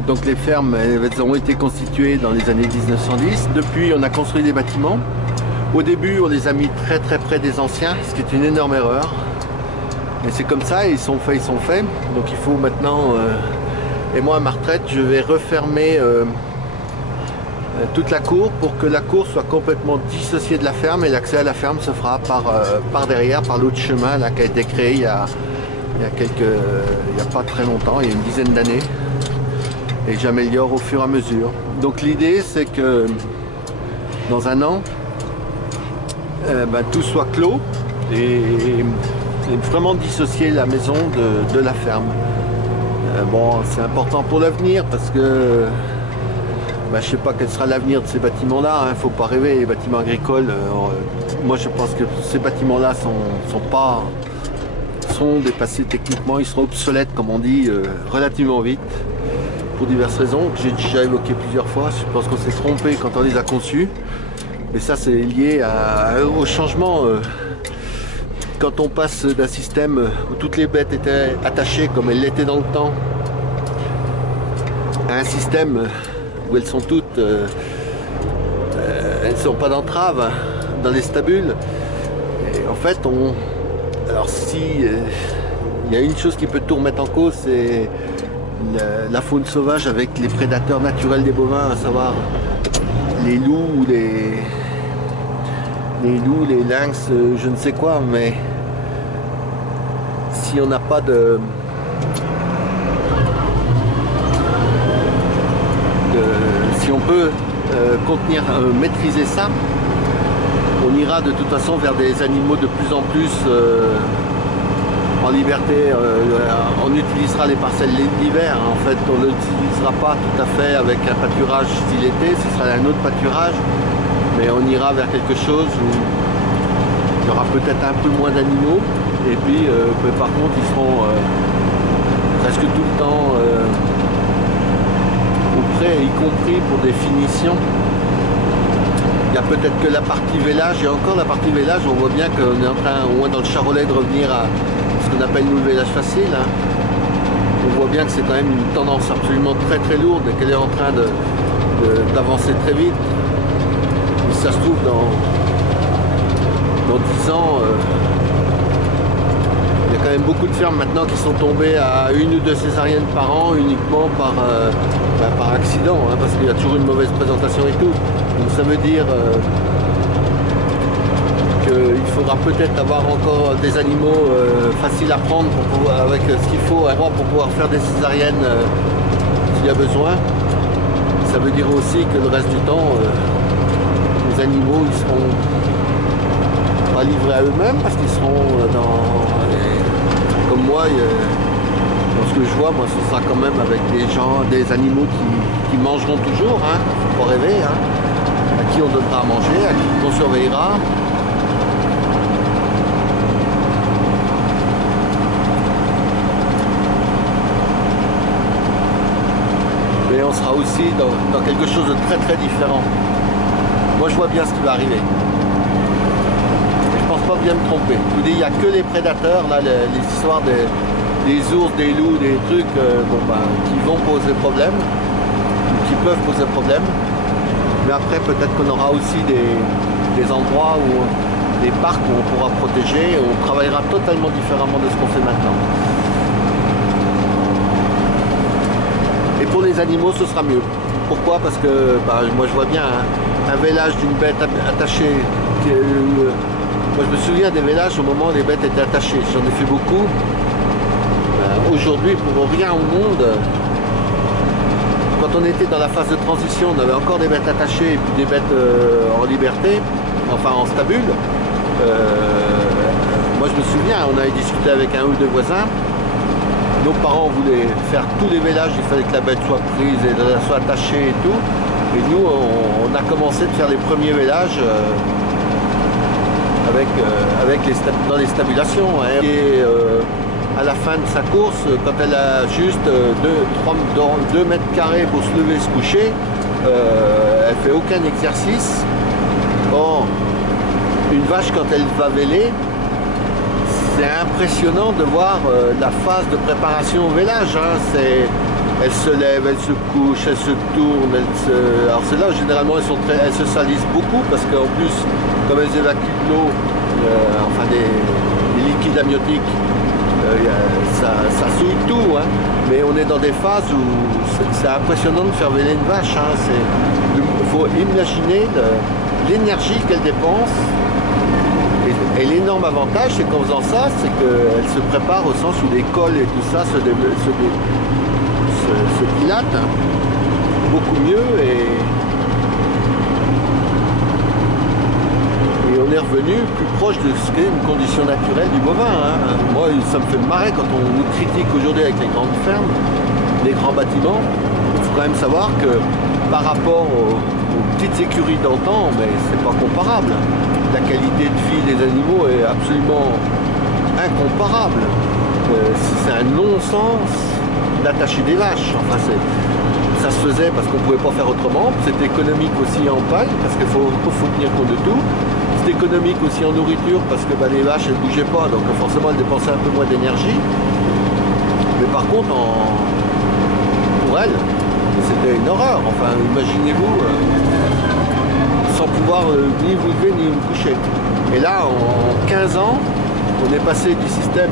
Donc les fermes, elles ont été constituées dans les années 1910. Depuis, on a construit des bâtiments. Au début, on les a mis très près des anciens, ce qui est une énorme erreur. Mais c'est comme ça, ils sont faits, ils sont faits. Donc il faut maintenant... et moi, à ma retraite, je vais refermer toute la cour pour que la cour soit complètement dissociée de la ferme, et l'accès à la ferme se fera par derrière, par l'autre chemin là, qui a été créé il y a pas très longtemps, il y a une dizaine d'années, et j'améliore au fur et à mesure. Donc l'idée, c'est que dans un an, tout soit clos et vraiment dissocier la maison de la ferme. Bon, c'est important pour l'avenir parce que je ne sais pas quel sera l'avenir de ces bâtiments-là. Il ne faut pas rêver, les bâtiments agricoles. Moi, je pense que ces bâtiments-là sont dépassés techniquement. Ils seront obsolètes, comme on dit, relativement vite, pour diverses raisons que j'ai déjà évoquées plusieurs fois. Je pense qu'on s'est trompé quand on les a conçus. Et ça, c'est lié au changement. Quand on passe d'un système où toutes les bêtes étaient attachées comme elles l'étaient dans le temps, à un système où elles sont toutes, elles ne sont pas d'entrave dans les stabules. Et en fait, alors si il y a une chose qui peut tout remettre en cause, c'est la faune sauvage avec les prédateurs naturels des bovins, à savoir les loups, les lynx, je ne sais quoi, mais si on n'a pas si on peut maîtriser ça, on ira de toute façon vers des animaux de plus en plus en liberté. On utilisera les parcelles d'hiver, en fait on ne l'utilisera pas tout à fait avec un pâturage style été, ce sera un autre pâturage, mais on ira vers quelque chose où il y aura peut-être un peu moins d'animaux, et puis par contre ils seront presque tout le temps auprès, y compris pour des finitions. Il y a peut-être que la partie vélage, et encore la partie vélage, on voit bien qu'on est en train, au moins dans le Charolais, de revenir à ce qu'on appelle nous le vélage facile. Hein. On voit bien que c'est quand même une tendance absolument très lourde et qu'elle est en train d'avancer très vite. Et ça se trouve dans 10 ans, il y a quand même beaucoup de fermes maintenant qui sont tombées à 1 ou 2 césariennes par an uniquement par accident, hein, parce qu'il y a toujours une mauvaise présentation et tout. Donc ça veut dire qu'il faudra peut-être avoir encore des animaux faciles à prendre avec ce qu'il faut à droit pour pouvoir faire des césariennes s'il y a besoin. Ça veut dire aussi que le reste du temps, les animaux ils seront pas livrés à eux-mêmes parce qu'ils seront comme moi, dans ce que je vois, moi ce sera quand même avec des animaux qui mangeront toujours, hein, faut pas rêver, hein, à qui on donnera à manger, à qui on surveillera. Mais on sera aussi dans quelque chose de très différent. Moi je vois bien ce qui va arriver. Pas bien me tromper. Je vous dis, il n'y a que les prédateurs, là, les histoires des ours, des loups, des trucs qui vont poser problème, qui peuvent poser problème. Mais après, peut-être qu'on aura aussi des endroits des parcs où on pourra protéger, et on travaillera totalement différemment de ce qu'on fait maintenant. Et pour les animaux, ce sera mieux. Pourquoi? Parce que moi je vois bien un vélage d'une bête attachée. Moi je me souviens des vélages au moment où les bêtes étaient attachées, j'en ai fait beaucoup. Aujourd'hui, pour rien au monde, quand on était dans la phase de transition, on avait encore des bêtes attachées et puis des bêtes en liberté, enfin en stabule. Moi je me souviens, on avait discuté avec un ou deux voisins. Nos parents voulaient faire tous les vélages, il fallait que la bête soit prise et soit attachée et tout. Et nous, on a commencé de faire les premiers vélages dans les stabulations. Hein. Et à la fin de sa course, quand elle a juste 2 mètres carrés pour se lever et se coucher, elle fait aucun exercice. Or, une vache, quand elle va véler, c'est impressionnant de voir la phase de préparation au vélage. Hein. elles se lèvent, elles se couchent, elles se tournent. Alors c'est là où généralement elles se salissent beaucoup parce qu'en plus, comme elles évacuent de l'eau, enfin des liquides amniotiques, ça souille tout, hein. Mais on est dans des phases où c'est impressionnant de faire véler une vache, hein. Il faut imaginer l'énergie qu'elle dépense. Et l'énorme avantage, c'est qu'en faisant ça, c'est qu'elle se prépare au sens où les cols et tout ça se dilatent, hein, beaucoup mieux. Et on est revenu plus proche de ce qu'est une condition naturelle du bovin, hein. Moi, ça me fait marrer quand on nous critique aujourd'hui avec les grandes fermes, les grands bâtiments. Il faut quand même savoir que par rapport aux petites écuries d'antan, mais c'est pas comparable. La qualité de vie des animaux est absolument incomparable. C'est un non-sens d'attacher des vaches. Enfin, ça se faisait parce qu'on ne pouvait pas faire autrement. C'était économique aussi en paille, parce qu'il faut tenir compte de tout. C'était économique aussi en nourriture, parce que les vaches, elles ne bougeaient pas, donc forcément, elles dépensaient un peu moins d'énergie. Mais par contre, pour elles, c'était une horreur. Enfin, imaginez-vous, sans pouvoir ni vous lever ni vous coucher. Et là, en 15 ans, on est passé du système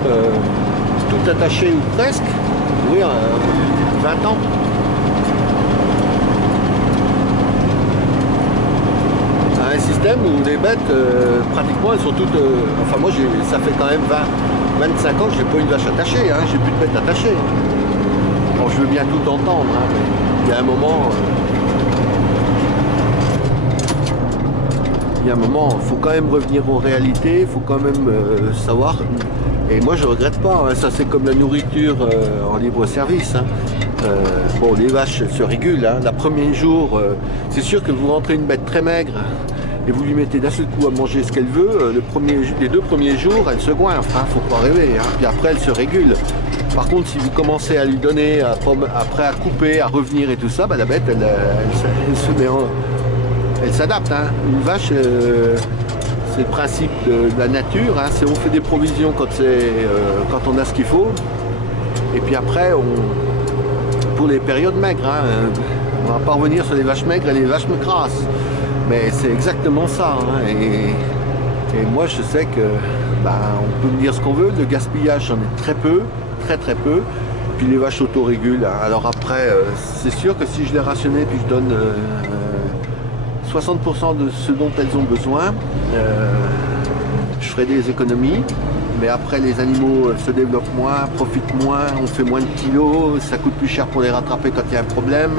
tout attaché ou presque, oui, 20 ans. À un système où les bêtes, pratiquement, elles sont toutes... enfin, moi, ça fait quand même 25 ans que j'ai pas une vache attachée, hein, j'ai plus de bêtes attachées. Bon, je veux bien tout entendre, hein, mais il y a un moment... il y a un moment, il faut quand même revenir aux réalités, il faut quand même savoir, et moi je regrette pas, hein, ça c'est comme la nourriture en libre service, hein. Bon, les vaches elles se régulent, hein. Le premier jour, c'est sûr que vous rentrez une bête très maigre et vous lui mettez d'un seul coup à manger ce qu'elle veut, les 2 premiers jours elle se goinfre, hein, faut pas rêver, hein. Puis après elle se régule. Par contre, si vous commencez à lui donner, après à couper, à revenir et tout ça, la bête elle se met en... Elle s'adapte, hein. Une vache, c'est le principe de la nature, hein. On fait des provisions quand on a ce qu'il faut. Et puis après, pour les périodes maigres, hein, on va pas revenir sur les vaches maigres et les vaches me crassent. Mais c'est exactement ça, hein. Et moi, je sais que on peut me dire ce qu'on veut. Le gaspillage, j'en ai très peu, très peu. Puis les vaches autorégulent, hein. Alors après, c'est sûr que si je les rationnais puis je donne 60% de ce dont elles ont besoin, je ferai des économies, mais après les animaux se développent moins, profitent moins, on fait moins de kilos, ça coûte plus cher pour les rattraper quand il y a un problème,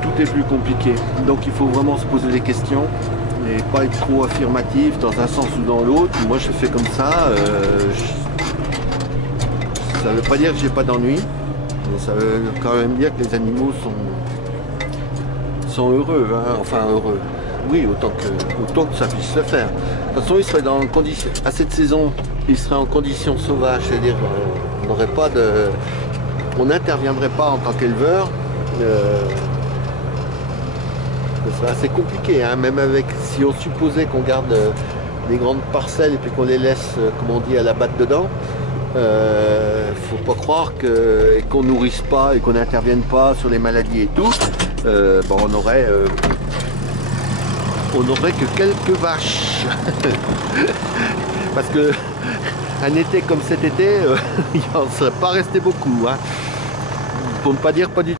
tout est plus compliqué. Donc il faut vraiment se poser des questions et pas être trop affirmatif dans un sens ou dans l'autre. Moi je fais comme ça, ça veut pas dire que j'ai pas d'ennui, mais ça veut quand même dire que les animaux sont heureux, hein. Enfin heureux, oui, autant que ça puisse se faire. De toute façon, ils seraient dans condition, à cette saison, ils seraient en condition sauvage, c'est-à-dire on n'aurait pas de, on n'interviendrait pas en tant qu'éleveur. C'est assez compliqué, hein. Même avec, si on supposait qu'on garde des grandes parcelles et puis qu'on les laisse, comme on dit, à la batte dedans, faut pas croire qu'on nourrisse pas et qu'on n'intervienne pas sur les maladies et tout. On aurait que quelques vaches. Parce que un été comme cet été, il n'en serait pas resté beaucoup, hein. Pour ne pas dire pas du tout.